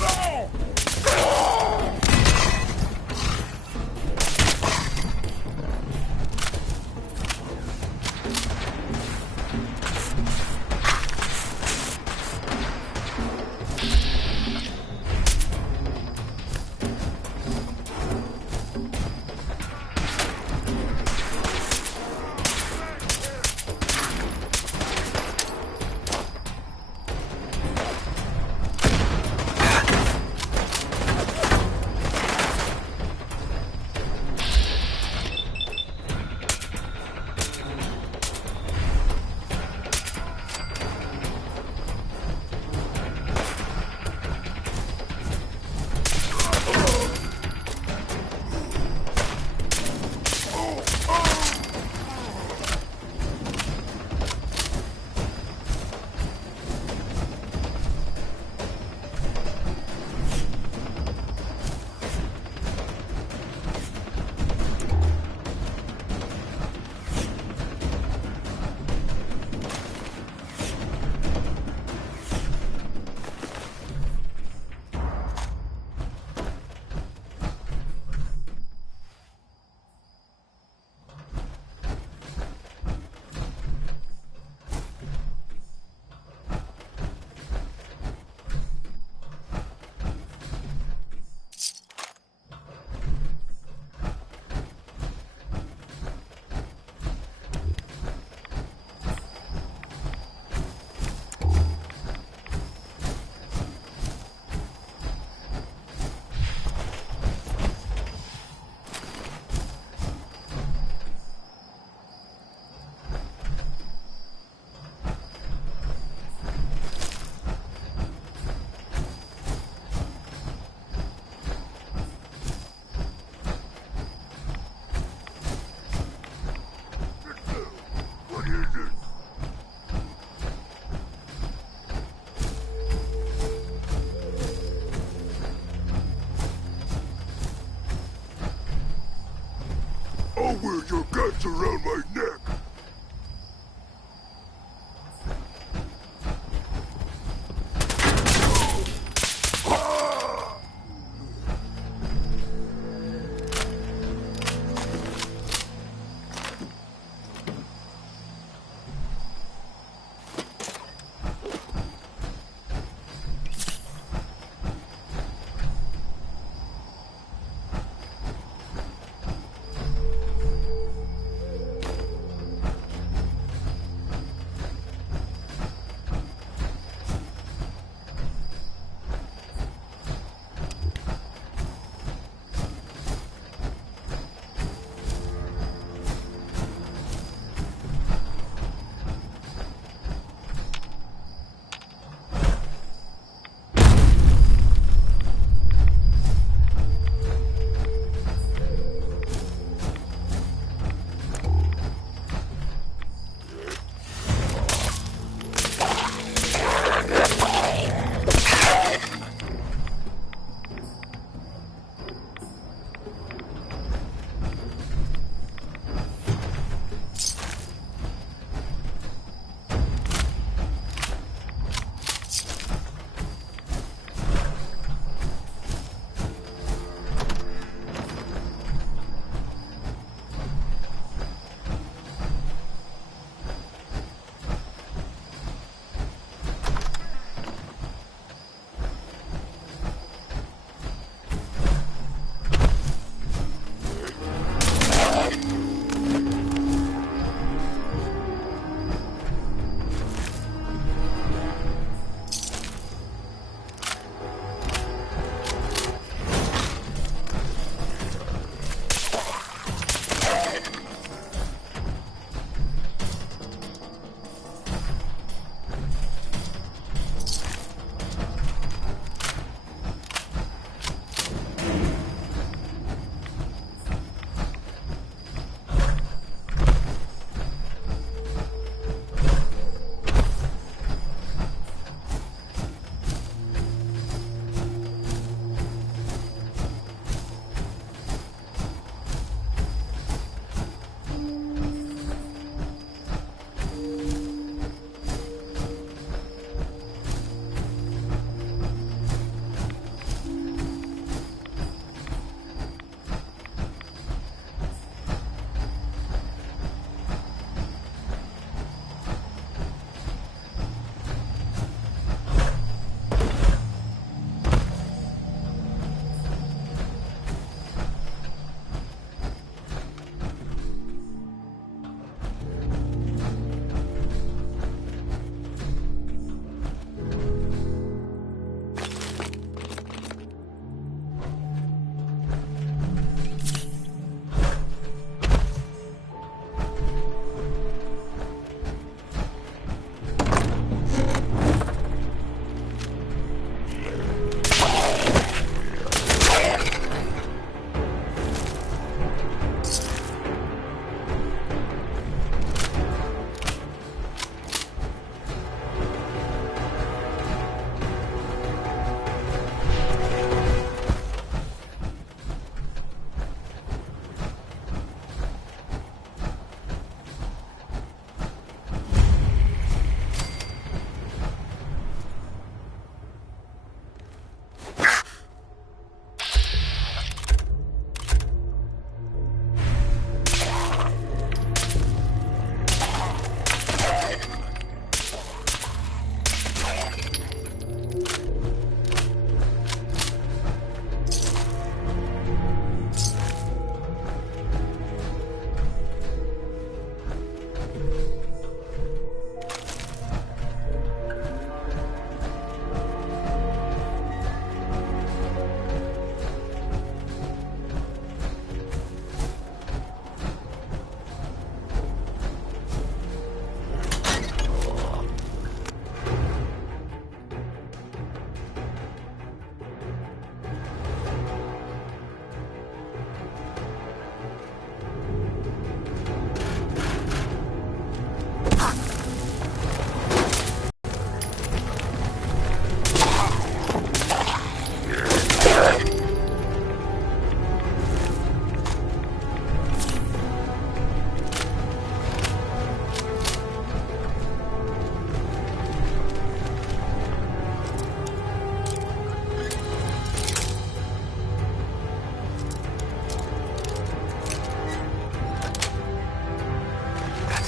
No! I'll wear your guts around my neck.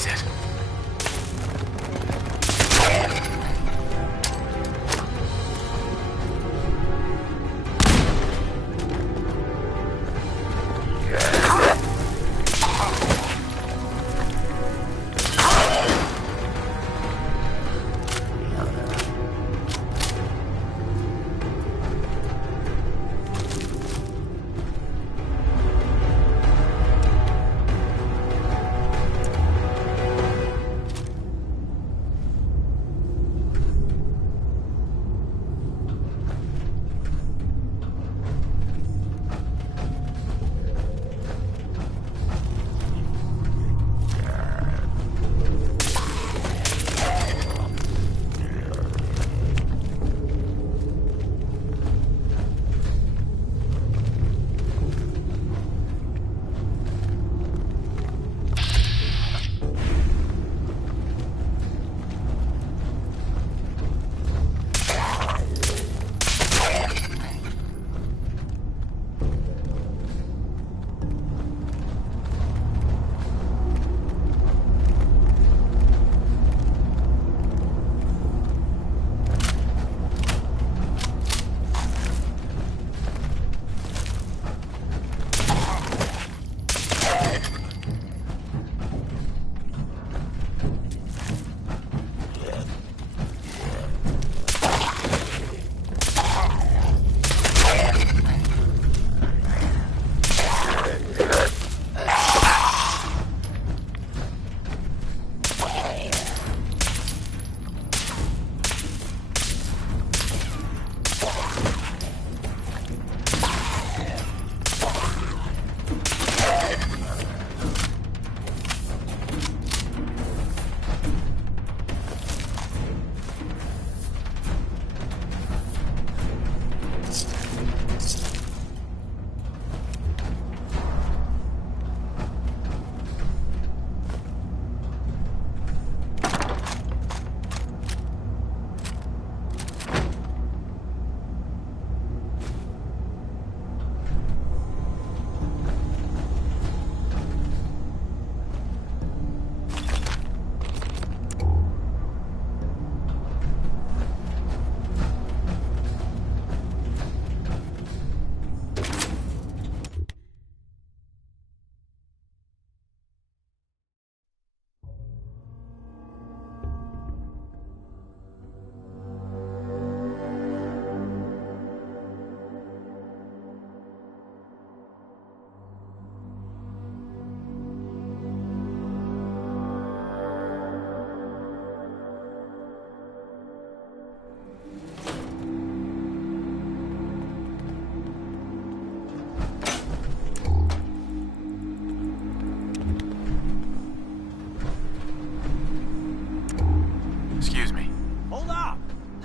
is it?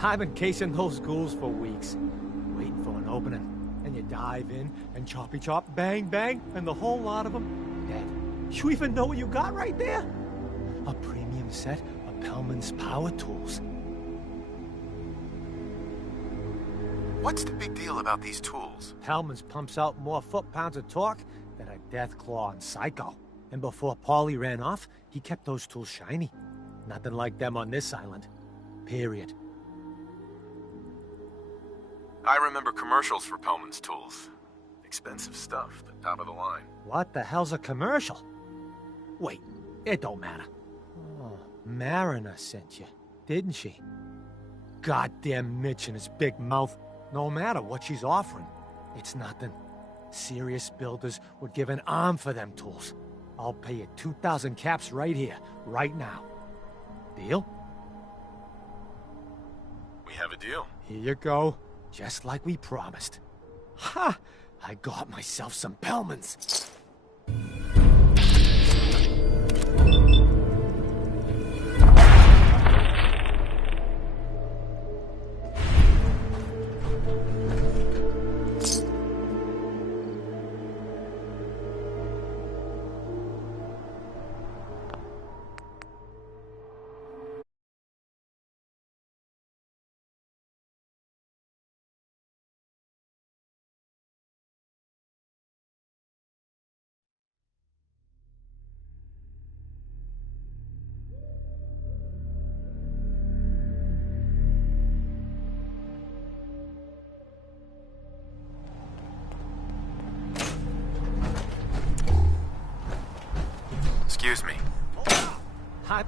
I've been casing those ghouls for weeks, waiting for an opening. And you dive in, and choppy chop, bang bang, and the whole lot of them dead. You even know what you got right there? A premium set of Pellman's power tools. What's the big deal about these tools? Pellman's pumps out more foot-pounds of torque than a Deathclaw and Psycho. And before Paulie ran off, he kept those tools shiny. Nothing like them on this island. Period. I remember commercials for Pellman's tools. Expensive stuff, but top of the line. What the hell's a commercial? Wait, it don't matter. Oh, Mariner sent you, didn't she? Goddamn Mitch and his big mouth. No matter what she's offering, it's nothing. Serious builders would give an arm for them tools. I'll pay you 2,000 caps right here, right now. Deal? We have a deal. Here you go. Just like we promised. Ha! I got myself some Pellmans. Excuse me. Hot.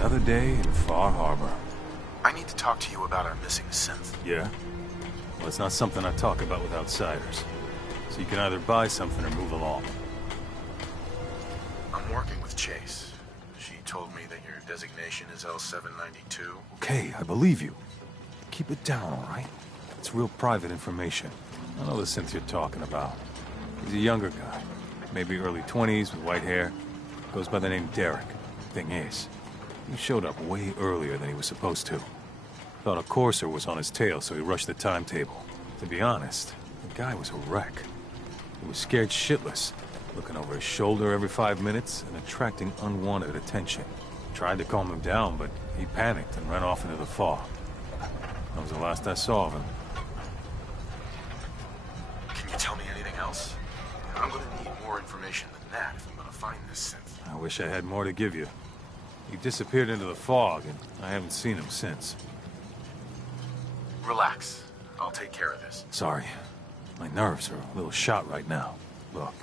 Another day in Far Harbor. I need to talk to you about our missing synth. Yeah? Well, it's not something I talk about with outsiders. So you can either buy something or move along. I'm working with Chase. She told me that your designation is L792. Okay, I believe you. Keep it down, all right? It's real private information. I know the synth you're talking about. He's a younger guy. Maybe early 20s with white hair. Goes by the name Derek. Thing is, he showed up way earlier than he was supposed to. Thought a courser was on his tail, so he rushed the timetable. To be honest, the guy was a wreck. He was scared shitless, looking over his shoulder every 5 minutes and attracting unwanted attention. Tried to calm him down, but he panicked and ran off into the fog. That was the last I saw of him. Can you tell me anything else? I'm gonna need more information than that if I'm gonna find this synth. I wish I had more to give you. He disappeared into the fog, and I haven't seen him since. Relax. I'll take care of this. Sorry. My nerves are a little shot right now. Look,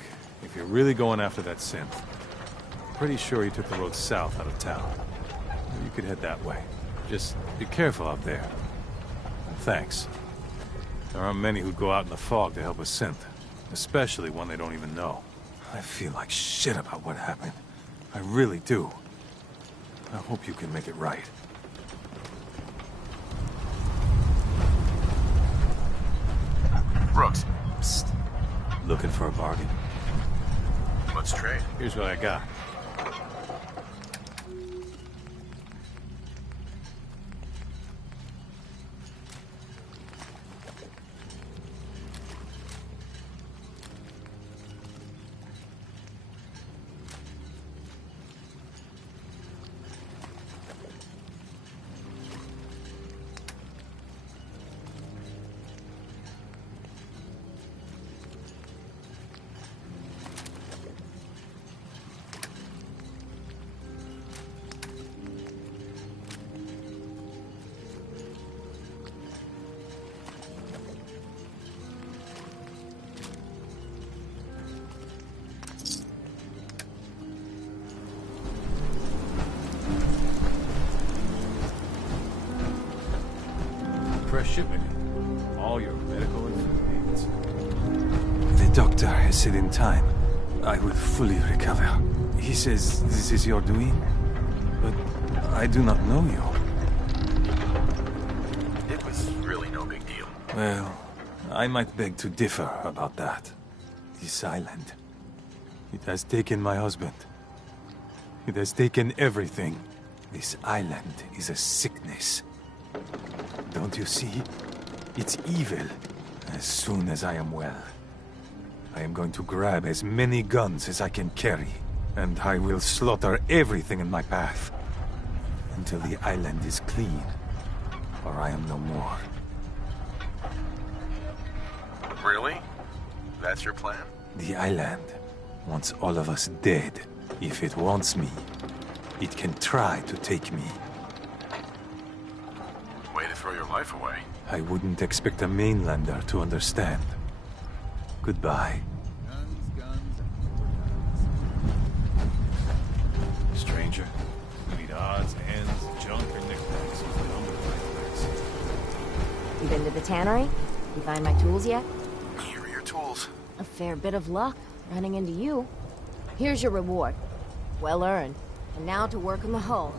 if you're really going after that synth, I'm pretty sure he took the road south out of town. You could head that way. Just be careful out there. And thanks. There aren't many who'd go out in the fog to help a synth, especially one they don't even know. I feel like shit about what happened. I really do. I hope you can make it right. Brooks. Psst. Looking for a bargain? Let's trade. Here's what I got. Fresh shipment. All your medical and food needs. The doctor has said in time I will fully recover. He says this is your doing, but I do not know you. It was really no big deal. Well, I might beg to differ about that. This island. It has taken my husband. It has taken everything. This island is a sickness. Don't you see? It's evil. As soon as I am well, I am going to grab as many guns as I can carry, and I will slaughter everything in my path until the island is clean, or I am no more. Really? That's your plan? The island wants all of us dead. If it wants me, it can try to take me. Way to throw your life away. I wouldn't expect a mainlander to understand. Goodbye. Stranger, you need odds, ends, junk, or knickknacks. Come to the right place. You been to the tannery? You find my tools yet? Here are your tools. A fair bit of luck running into you. Here's your reward. Well earned. And now to work on the hull.